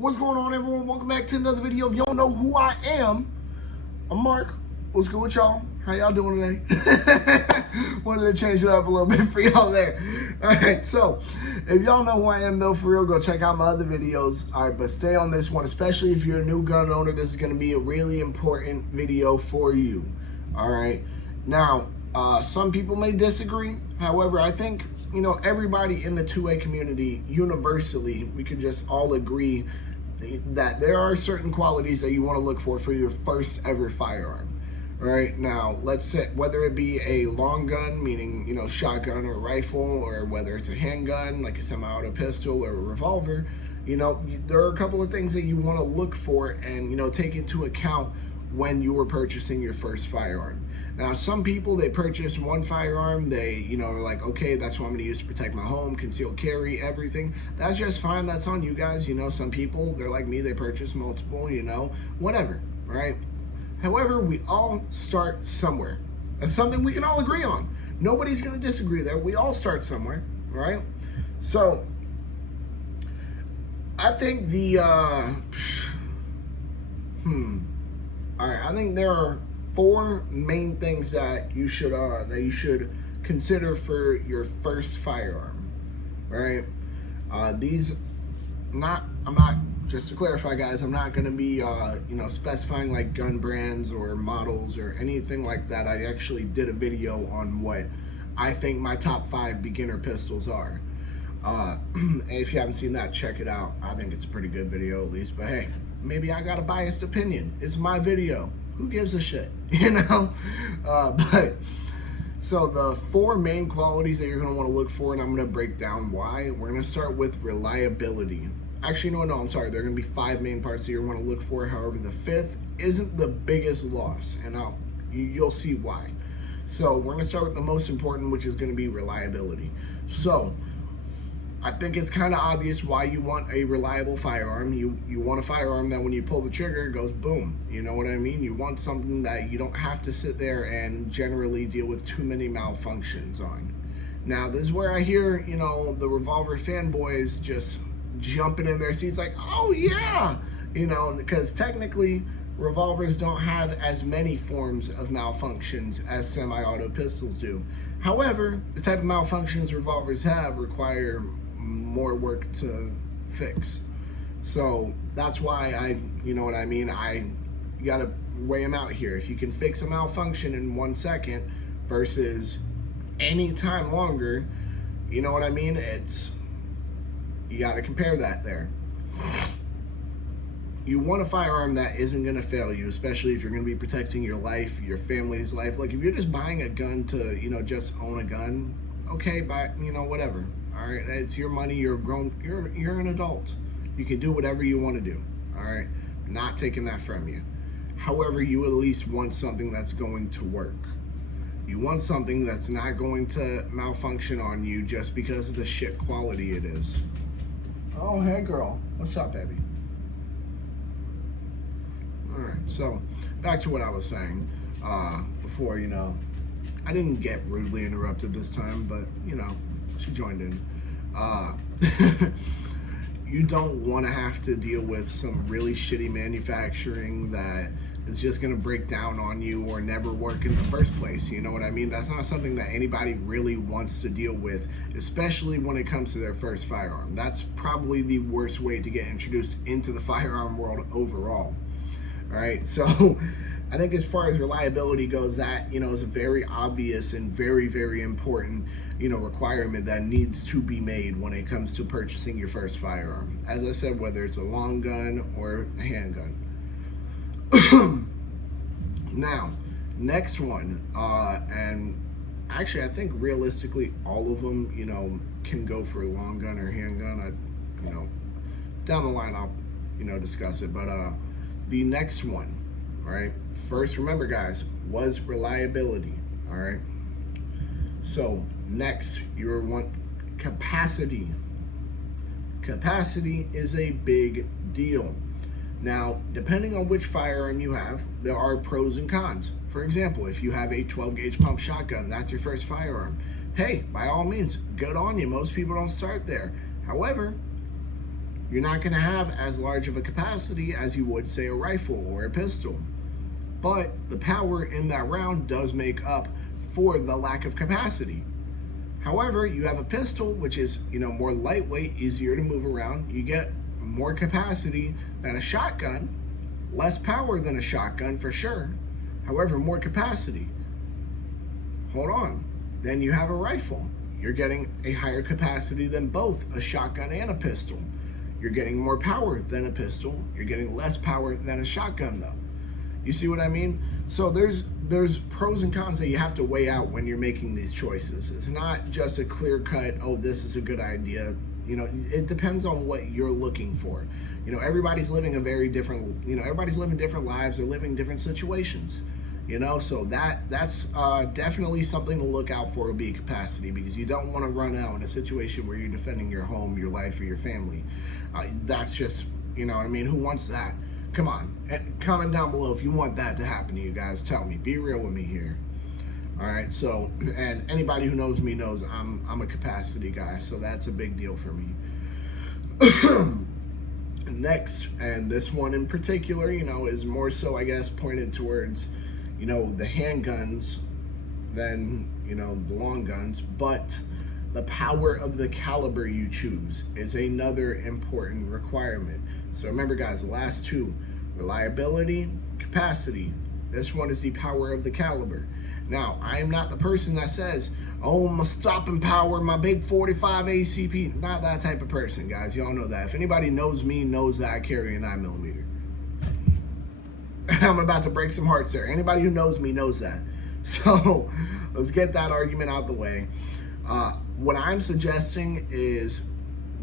What's going on, everyone? Welcome back to another video. If you don't know who I am, I'm Mark. What's good with y'all? How y'all doing today? Wanted to change it up a little bit for y'all there. Alright, so if y'all know who I am though, for real, go check out my other videos. Alright, but stay on this one, especially if you're a new gun owner. This is going to be a really important video for you. Alright, now some people may disagree. However, I think, you know, everybody in the 2A community, universally, we could just all agree that there are certain qualities that you want to look for your first ever firearm. Right now, let's say whether it be a long gun, meaning, you know, shotgun or rifle, or whether it's a handgun like a semi-auto pistol or a revolver, you know, there are a couple of things that you want to look for and, you know, take into account when you were purchasing your first firearm. Now, some people, they purchase one firearm, they, you know, are like, okay, that's what I'm going to use to protect my home, concealed carry, everything. That's just fine. That's on you guys. You know, some people, they're like me, they purchase multiple, you know, whatever, right? However, we all start somewhere. That's something we can all agree on. Nobody's going to disagree there. We all start somewhere, right? So, I think the, all right, I think there are 4 main things that you should consider for your first firearm, right? Just to clarify, guys, I'm not going to be, you know, specifying like gun brands or models or anything like that. I actually did a video on what I think my top 5 beginner pistols are. If you haven't seen that, check it out. I think it's a pretty good video, at least. But hey, maybe I got a biased opinion. It's my video. Who gives a shit, you know? But so the 4 main qualities that you're going to want to look for, and I'm going to break down why. We're going to start with reliability. Actually, no, I'm sorry. There are going to be 5 main parts that you want to look for. However, the 5th isn't the biggest loss, and you'll see why. So we're going to start with the most important, which is going to be reliability. So I think it's kind of obvious why you want a reliable firearm. You want a firearm that when you pull the trigger, it goes boom. You know what I mean? You want something that you don't have to sit there and generally deal with too many malfunctions on. Now, this is where I hear, you know, the revolver fanboys just jumping in their seats like, oh yeah, you know, because technically revolvers don't have as many forms of malfunctions as semi-auto pistols do. However, the type of malfunctions revolvers have require more work to fix. So that's why you know what I mean, you gotta weigh them out here. If you can fix a malfunction in 1 second versus any time longer, you know what I mean, you gotta compare that there. You want a firearm that isn't gonna fail you, especially if you're gonna be protecting your life, your family's life. Like if you're just buying a gun to, you know, just own a gun, okay, buy, you know, whatever. All right, it's your money. You're grown. You're an adult. You can do whatever you want to do. All right, not taking that from you. However, you at least want something that's going to work. You want something that's not going to malfunction on you just because of the shit quality it is. Oh, hey girl, what's up, baby? All right, so back to what I was saying before. You know, I didn't get rudely interrupted this time, but you know, she joined in. You don't want to have to deal with some really shitty manufacturing that is just going to break down on you or never work in the first place. You know what I mean? That's not something that anybody really wants to deal with, especially when it comes to their first firearm. That's probably the worst way to get introduced into the firearm world overall. All right, so I think as far as reliability goes, that, you know, is a very obvious and very, very important, you know, requirement that needs to be made when it comes to purchasing your first firearm. As I said, whether it's a long gun or a handgun. Now, next one, and actually I think realistically all of them, you know, can go for a long gun or handgun. You know, down the line I'll, you know, discuss it, but the next one, all right, first, remember guys, was reliability. All right, so next, you want capacity. Capacity is a big deal. Now, depending on which firearm you have, there are pros and cons. For example, if you have a 12 gauge pump shotgun, that's your first firearm. Hey, by all means, good on you. Most people don't start there. However, You're not going to have as large of a capacity as you would, say, a rifle or a pistol. But the power in that round does make up for the lack of capacity. However, you have a pistol, which is, more lightweight, easier to move around. You get more capacity than a shotgun, less power than a shotgun for sure. However, more capacity. Hold on. Then you have a rifle. You're getting a higher capacity than both a shotgun and a pistol. You're getting more power than a pistol. You're getting less power than a shotgun, though. You see what I mean? So there's pros and cons that you have to weigh out when you're making these choices. It's not just a clear cut, oh, this is a good idea. It depends on what you're looking for. Everybody's living a very different, everybody's living different lives. They're living different situations. So that's definitely something to look out for, will be capacity, because you don't want to run out in a situation where you're defending your home, your life, or your family. That's just, who wants that? Come on, comment down below if you want that to happen to you guys. Tell me, be real with me here. All right, so, and anybody who knows me knows I'm a capacity guy, so that's a big deal for me. Next, and this one in particular, is more so, I guess, pointed towards, the handguns than, the long guns, but the power of the caliber you choose is another important requirement. So remember, guys, the last two, reliability, capacity. This one is the power of the caliber. Now, I am not the person that says, oh, my stopping power, my big 45 ACP. Not that type of person, guys. Y'all know that. If anybody knows me, knows that I carry a 9mm. I'm about to break some hearts there. Anybody who knows me knows that. So let's get that argument out the way. What I'm suggesting is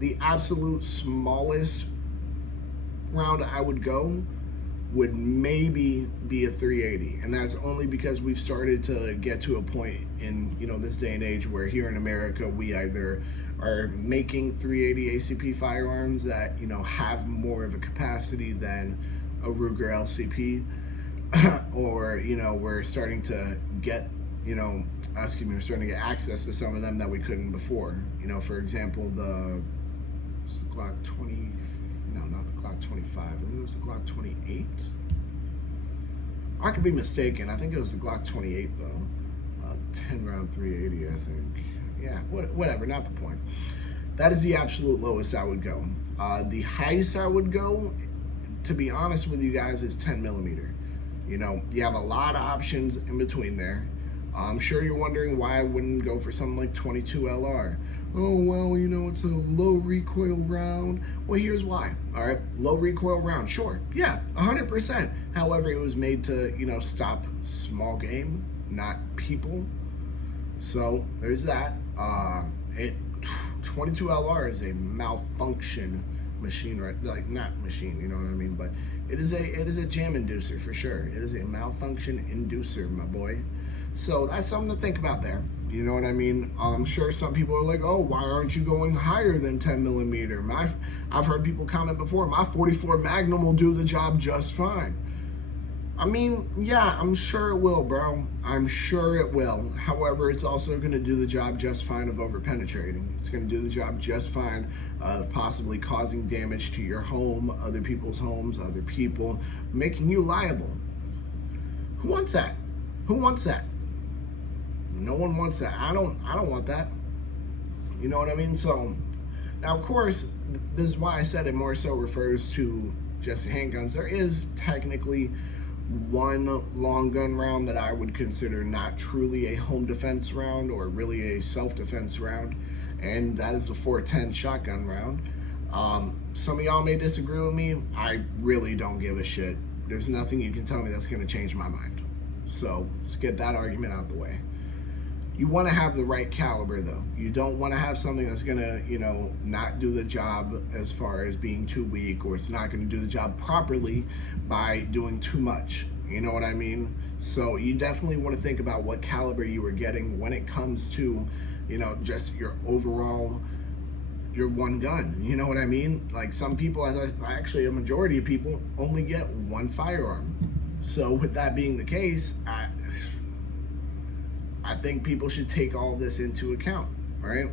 the absolute smallest round I would go would maybe be a 380, and that's only because we've started to get to a point in this day and age where here in America we either are making 380 ACP firearms that have more of a capacity than a Ruger LCP, or we're starting to get we're starting to get access to some of them that we couldn't before. For example, the Glock 20. No, not the Glock 25. I think it was the Glock 28. I could be mistaken. I think it was the Glock 28 though. 10 round 380, I think. Yeah, whatever. Not the point. That is the absolute lowest I would go. The highest I would go, to be honest with you guys, is 10mm. You have a lot of options in between there. I'm sure you're wondering why I wouldn't go for something like 22 LR. Oh, well, it's a low recoil round. Well, here's why. All right, low recoil round, sure, yeah, 100%. However, it was made to, stop small game, not people. So there's that. 22 LR is a malfunction machine, right? Like, not machine, you know what I mean? But it is a jam inducer for sure. It is a malfunction inducer, my boy. So that's something to think about there. You know what I mean? I'm sure some people are like, oh, why aren't you going higher than 10mm? I've heard people comment before, my 44 Magnum will do the job just fine. I mean, yeah, I'm sure it will, bro. I'm sure it will. However, it's also going to do the job just fine of over-penetrating. It's going to do the job just fine of possibly causing damage to your home, other people's homes, other people, making you liable. Who wants that? Who wants that? No one wants that. I don't want that. You know what I mean? So now, of course, this is why I said it more so refers to just handguns. There is technically one long gun round that I would consider not truly a home defense round or really a self-defense round, and that is the 410 shotgun round. Some of y'all may disagree with me. I really don't give a shit. There's nothing you can tell me that's going to change my mind. So let's get that argument out the way. You want to have the right caliber, though. You don't want to have something that's going to, not do the job as far as being too weak, or it's not going to do the job properly by doing too much. You know what I mean? So you definitely want to think about what caliber you are getting when it comes to, just your overall, your one gun. You know what I mean? Like, some people, actually a majority of people, only get one firearm. So with that being the case, I think people should take all this into account, right?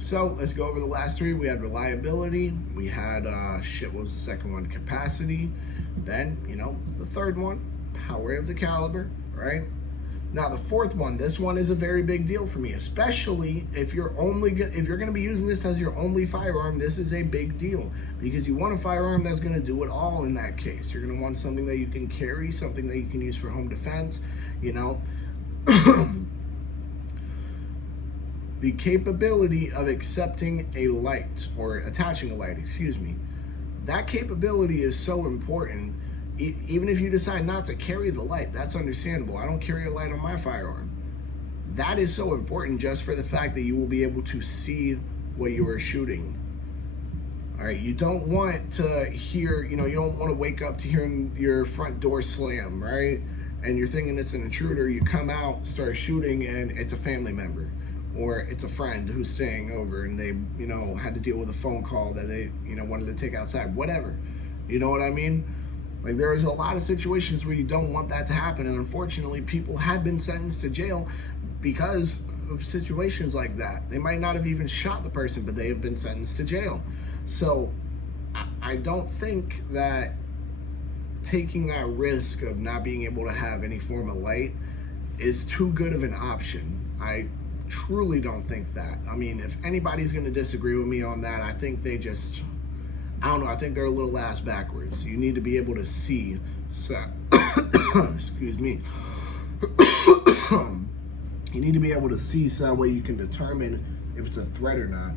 So let's go over the last three. We had reliability. We had, what was the second one? Capacity. Then, the third one, power of the caliber, right? Now the fourth one, this one is a very big deal for me, especially if you're going to be using this as your only firearm. This is a big deal because you want a firearm that's going to do it all. In that case, you're going to want something that you can carry, something that you can use for home defense, the capability of accepting a light or attaching a light, excuse me. That capability is so important. Even if you decide not to carry the light, that's understandable. I don't carry a light on my firearm. That is so important just for the fact that you will be able to see what you are shooting. All right, you don't want to hear, you don't want to wake up to hearing your front door slam, right? And you're thinking it's an intruder. You come out, start shooting, and it's a family member. Or it's a friend who's staying over and they, had to deal with a phone call that they, wanted to take outside, whatever. You know what I mean? Like, there's a lot of situations where you don't want that to happen. And unfortunately, people have been sentenced to jail because of situations like that. They might not have even shot the person, but they have been sentenced to jail. So I don't think that taking that risk of not being able to have any form of light is too good of an option. I truly don't think that. I mean, if anybody's going to disagree with me on that, I think they just, I don't know, I think they're a little ass backwards. You need to be able to see, excuse me, you need to be able to see so that way you can determine if it's a threat or not.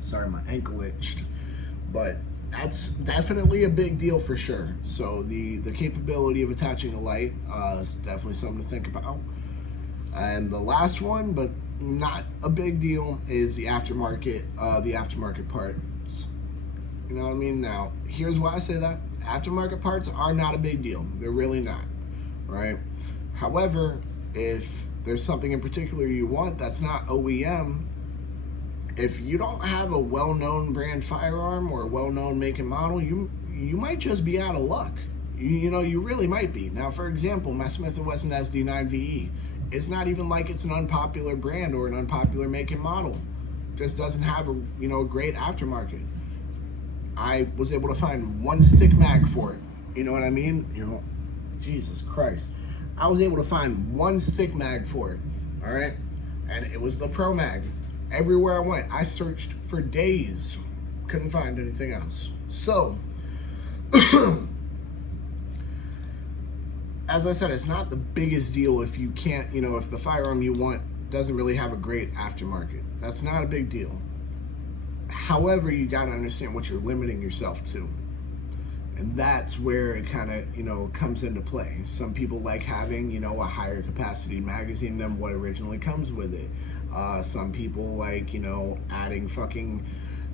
Sorry, my ankle itched. But that's definitely a big deal for sure. So the capability of attaching a light is definitely something to think about. And the last one, but not a big deal, is the aftermarket parts. You know what I mean? Now, here's why I say that. Aftermarket parts are not a big deal. They're really not, right? However, if there's something in particular you want that's not OEM, if you don't have a well-known brand firearm or a well-known make and model, you might just be out of luck. You really might be. Now, for example, my Smith & Wesson SD9VE, it's not even like it's an unpopular brand or an unpopular make and model. Just doesn't have a great aftermarket. I was able to find one stick mag for it. You know what I mean? Jesus Christ. I was able to find one stick mag for it. All right, and it was the Pro Mag. Everywhere I went, I searched for days, couldn't find anything else. So, as I said, it's not the biggest deal if you can't, if the firearm you want doesn't really have a great aftermarket. That's not a big deal. However, you got to understand what you're limiting yourself to. And that's where it kind of, comes into play. Some people like having, a higher capacity magazine than what originally comes with it. Some people like, adding fucking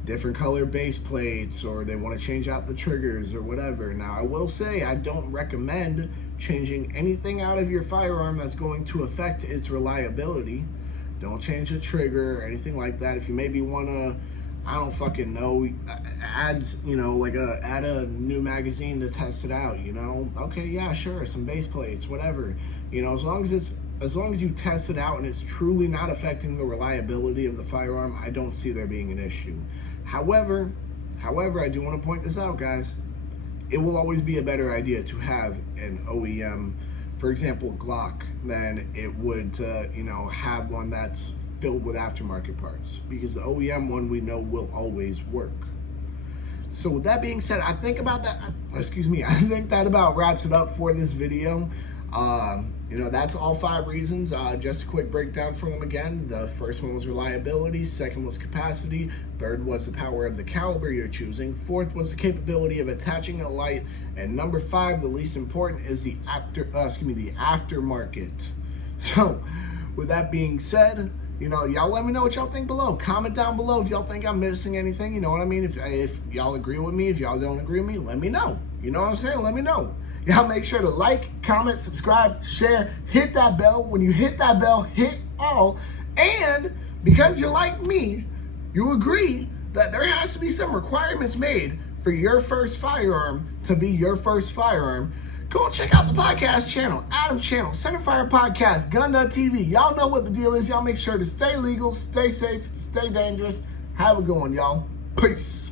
different color base plates, or they want to change out the triggers or whatever. Now, I will say I don't recommend changing anything out of your firearm that's going to affect its reliability. Don't change the trigger or anything like that. If you maybe want to, I don't fucking know, add a new magazine to test it out, okay, yeah, sure, some base plates, whatever, as long as you test it out and it's truly not affecting the reliability of the firearm, I don't see there being an issue. However, I do want to point this out, guys. It will always be a better idea to have an OEM, for example, Glock, than it would to, have one that's filled with aftermarket parts, because the OEM one we know will always work. So with that being said, I think that about wraps it up for this video. That's all 5 reasons. Just a quick breakdown for them again. The first one was reliability, second was capacity, third was the power of the caliber you're choosing, fourth was the capability of attaching a light, and number 5, the least important, is the aftermarket. So with that being said, y'all let me know what y'all think below. Comment down below if y'all think I'm missing anything. You know what I mean? If y'all agree with me, if y'all don't agree with me, let me know. You know what I'm saying? Let me know. Y'all make sure to like, comment, subscribe, share, hit that bell. When you hit that bell, hit all. And because you're like me, you agree that there has to be some requirements made for your first firearm to be your first firearm. Go check out the podcast channel, Adam's channel, Centerfire Podcast, Gun.tv. Y'all know what the deal is. Y'all make sure to stay legal, stay safe, stay dangerous. Have a good one, y'all. Peace.